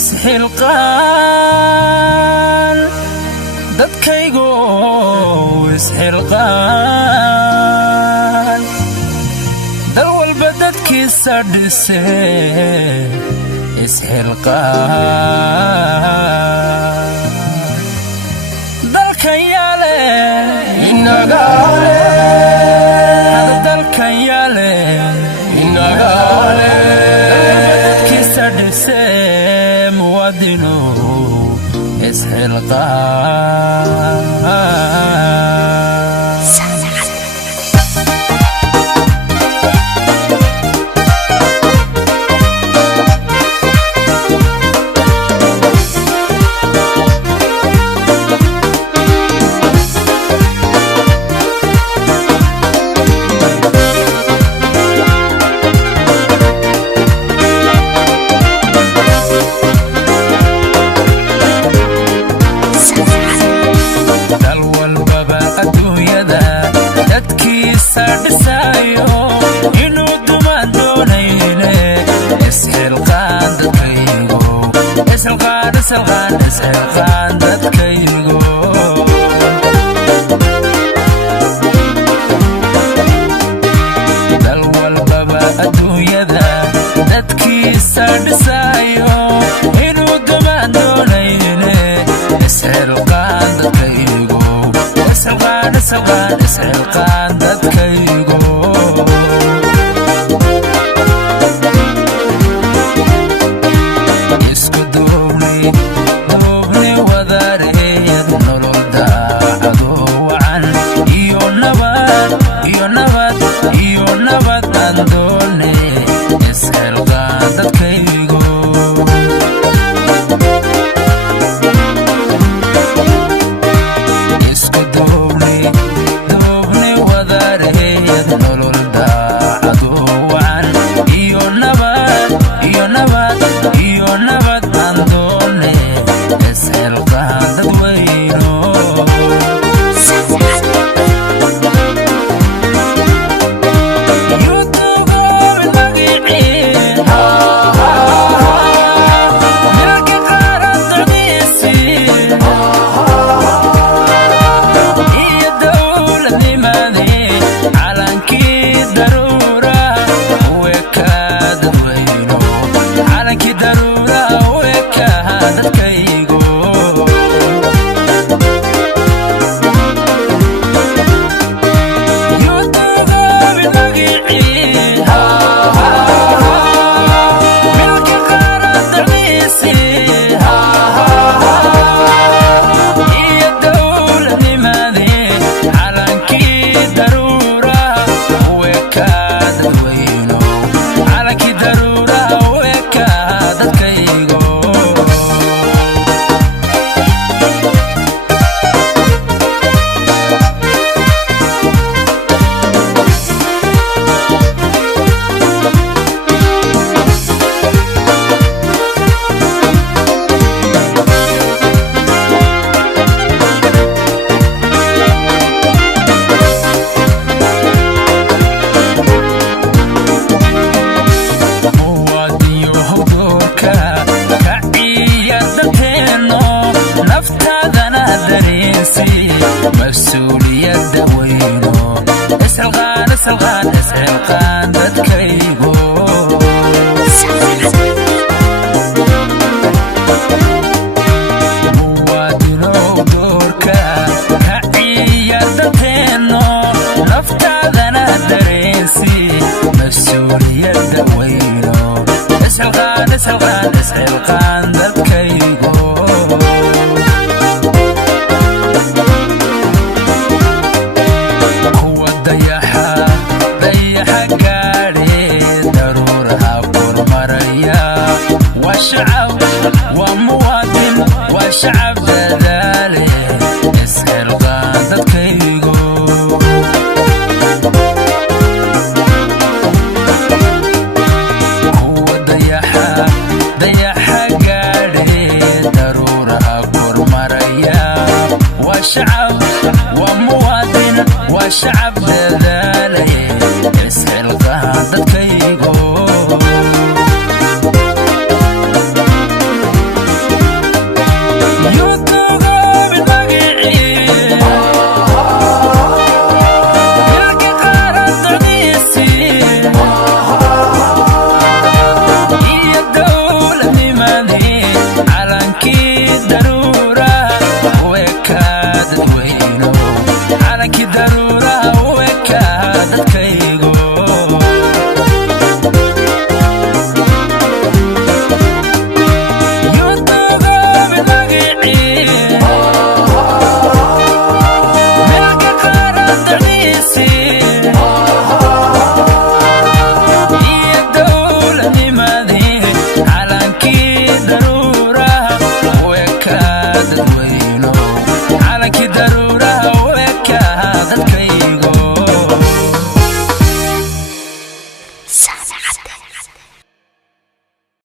isxilqaan dadkaygu isxilqaan dal walba dadkiisa dhise isxilqaan dalkan yaale inagaale dalkan yaale inagaale dadkiisa dhise muwaadinu isxilqaan isxilqaan dadkaygu dal walbaba adduunyada dadkiisa dhisaayo inuu dumaan doonayne isxilqaan dadkaygu isxilqaan dadkaygu مسؤولية وينو اسحلقان dadkaygu muwaadinow doorka ka ciyaar dadkeeno naftaadana dareensi mas'uuliyadda weyno isxilqaan dadkaygu شعب ومواطن وشعب دالي اسحلقان dadkaygu هو dayaxa gaadhe daruuraha kormaraya waa shacab waa muwaadin waa shacab